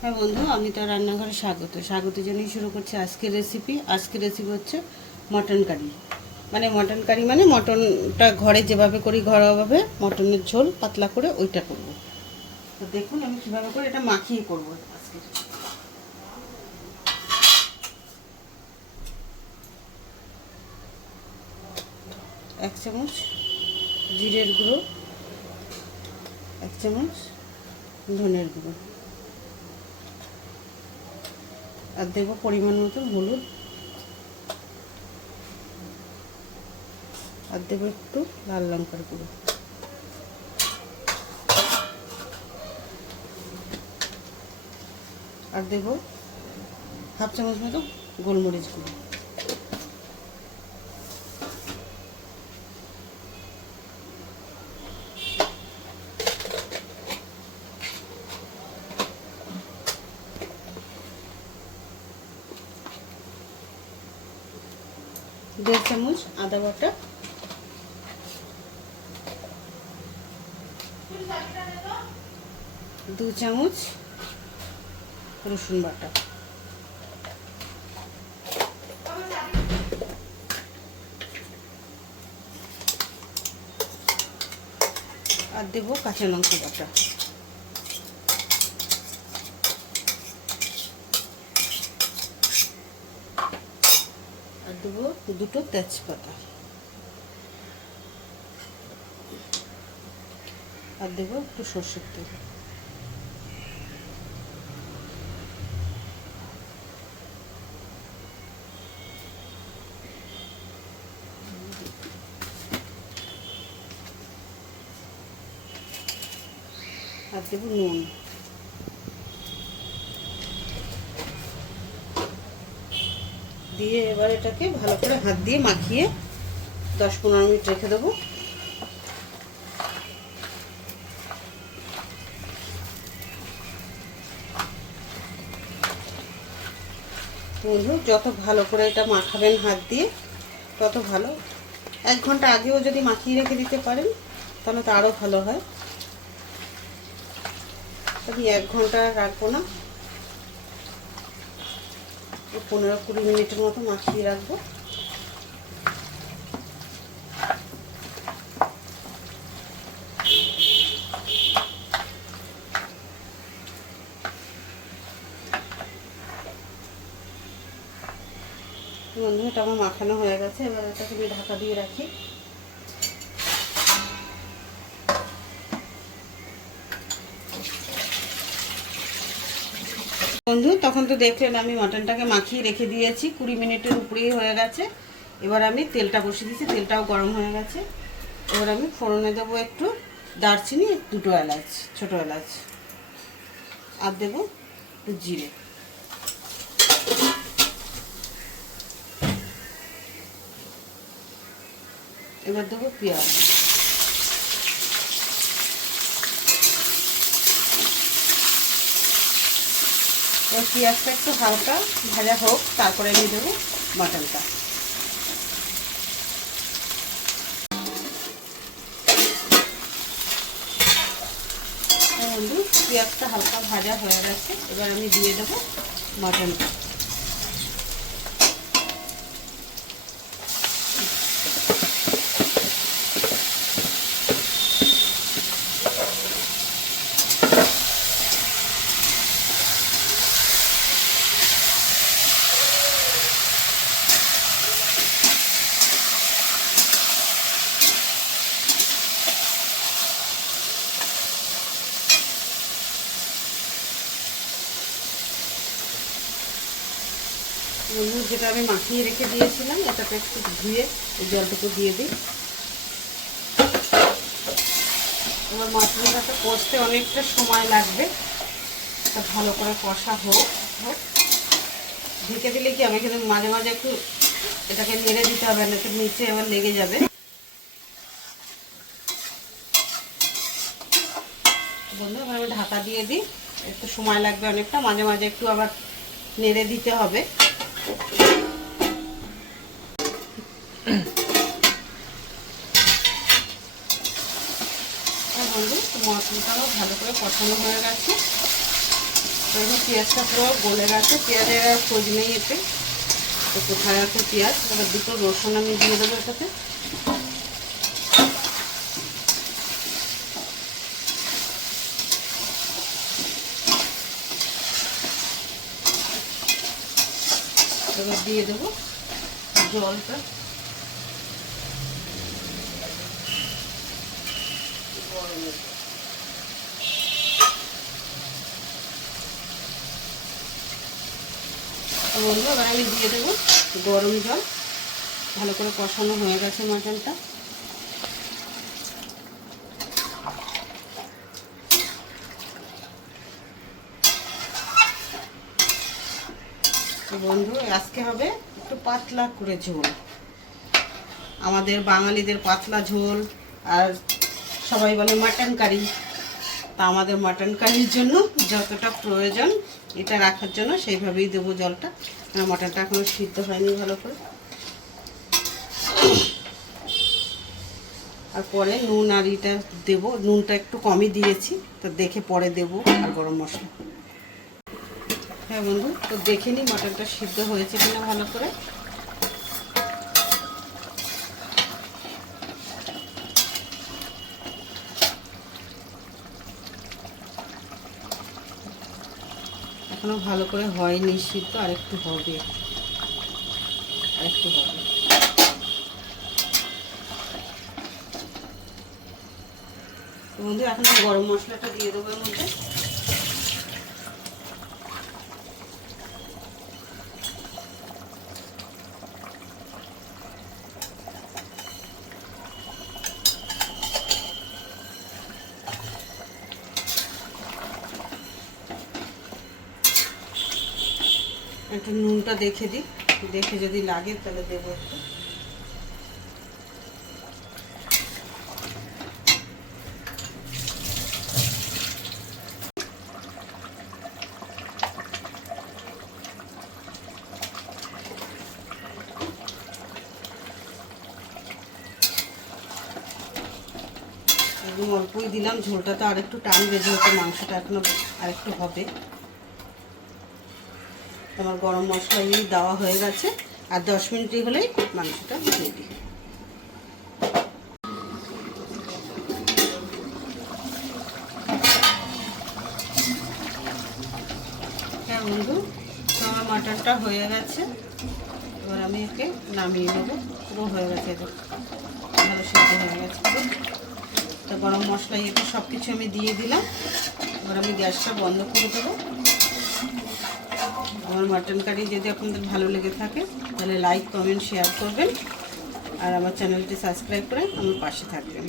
হ্যাঁ বন্ধু, আমি তো রান্নাঘরে স্বাগত জানিয়ে শুরু করছি আজকের রেসিপি হচ্ছে মটন কারি। মটন কারি মানে মটনটা ঘরে যেভাবে করি ঘরোয়াভাবে মটনের ঝোল পাতলা করে ওইটা করব। তো দেখুন আমি কীভাবে করে এটা মাখিয়ে করব আজকে। এক চামচ জিরের গুঁড়ো, এক চামচ ধনের গুঁড়ো, আর দেবো পরিমাণ মতো হলুদ, আর দেবো একটু লাল লঙ্কার গুঁড়ো, আর দেবো হাফ চামচ মতো গোলমরিচ গুঁড়ো। দেড় চামচ আদা বাটা, দু চামচ রসুন বাটা, আর দেবো কাঁচা লঙ্কা বাটা, আর দেবো দুটো তেজপাতা, আর দেবো একটু সর্ষের তেল। আর দেবো নুন। দিয়ে এবার এটাকে ভালো করে হাত দিয়ে মাখিয়ে 10-15 মিনিট রেখে দেবো। বন্ধু, যত ভালো করে এটা মাখাবেন হাত দিয়ে তত ভালো। 1 ঘন্টা আগেও যদি মাখিয়ে রেখে দিতে পারেন তাহলে তো আরও ভালো হয়। আমি 1 ঘন্টা রাখবো না, 15-20 মিনিটের মতো মাখিয়ে রাখবো। বন্ধু, এটা আমার মাখানো হয়ে গেছে। এবার এটাকে আমি ঢাকা দিয়ে রাখি। বন্ধু, তখন তো দেখলেন আমি মটনটাকে মাখিয়ে রেখে দিয়েছি, 20 মিনিটের উপরেই হয়ে গেছে। এবার আমি তেলটা বসিয়ে দিয়েছি, তেলটাও গরম হয়ে গেছে। এবার আমি ফোড়নে দেবো একটু দারচিনি, 2টো এলাচ, ছোটো এলাচ, আর দেবো একটু জিরে, এবার দেবো পেঁয়াজ, এবার পেঁয়াজটা একটু হালকা ভাজা হোক, তারপরে আমি দেবো মাটনটা। বন্ধু, পেঁয়াজটা হালকা ভাজা হয়ে গেছে। এবার আমি দিয়ে দেবো মাটনটা। বন্ধু, যেটা আমি মাখিয়ে রেখে দিয়েছিলাম এটাকে একটু ধুয়ে এই জলটুকু দিয়ে দিই। এবার মাটনটাকে কষতে অনেকটা সময় লাগবে, এটা ভালো করে কষা হোক। ঢেকে দিলে কি আমি কিন্তু মাঝে মাঝে একটু এটাকে নেড়ে দিতে হবে, না তো নিচে আবার লেগে যাবে। বন্ধু, এবার আমি ঢাকা দিয়ে দিই, একটু সময় লাগবে অনেকটা, মাঝে মাঝে একটু আবার নেড়ে দিতে হবে। বন্ধু, মশলাটাও ভালো করে কষানো হয়ে গেছে। এখন পেঁয়াজটা পুরো গলে গেছে, পেঁয়াজের আর খোঁজ নেই এতে। তো কোথায় আছে পেঁয়াজ? এবার দুটো রসুন আমি দিয়ে দেবো এটাতে। এবার দিয়ে দেবো জলটা। বন্ধু এবার আমি দিয়ে দেবো গরম জল। ভালো করে কষানো হয়ে গেছে মাটনটা। তো বন্ধু আজকে হবে একটু পাতলা করে ঝোল। আমাদের বাঙালিদের পাতলা ঝোল, আর সবাই বলে মাটন কারি। তা আমাদের মাটন কারির জন্য যতটা প্রয়োজন এটা রাখার জন্য সেইভাবেই দেবো জলটা। মাটনটা এখনো সিদ্ধ হয়নি ভালো করে। আর পরে নুন আর এটা দেবো, নুনটা একটু কমই দিয়েছি, তো দেখে পরে দেবো আর গরম মশলা। হ্যাঁ বন্ধু, তো দেখে নিই মাটনটা সিদ্ধ হয়েছে কিনা ভালো করে। এখনো ভালো করে হয়নি সিদ্ধ, আরেকটু হবে, আরেকটু হবে। বন্ধু এখন গরম মশলাটা দিয়ে দেবো এর মধ্যে। একটু নুনটা দেখে দিই, দেখে যদি লাগে তাহলে দেবো একটু। একদম অল্পই দিলাম, ঝোলটা তো আরেকটু টানবে, যেহেতু মাংসটা এখনো আরেকটু হবে। আমার গরম মশলা দেওয়া হয়ে গেছে, আর 10 মিনিটই হলেই মাংসটা রেডি। হ্যাঁ বন্ধু, আমার মাটনটা হয়ে গেছে। এবার আমি একে নামিয়ে নেবো। পুরো হয়ে গেছে, এবার ভালো সিদ্ধ হয়ে গেছে। তো গরম মশলা এতে সব কিছু আমি দিয়ে দিলাম। এবার আমি গ্যাসটা বন্ধ করে দেবো। আমার মাটন কারি যদি আপনাদের ভালো লেগে থাকে তাহলে লাইক, কমেন্ট, শেয়ার করবেন, আর আমার চ্যানেলটি সাবস্ক্রাইব করে আমার পাশে থাকবেন।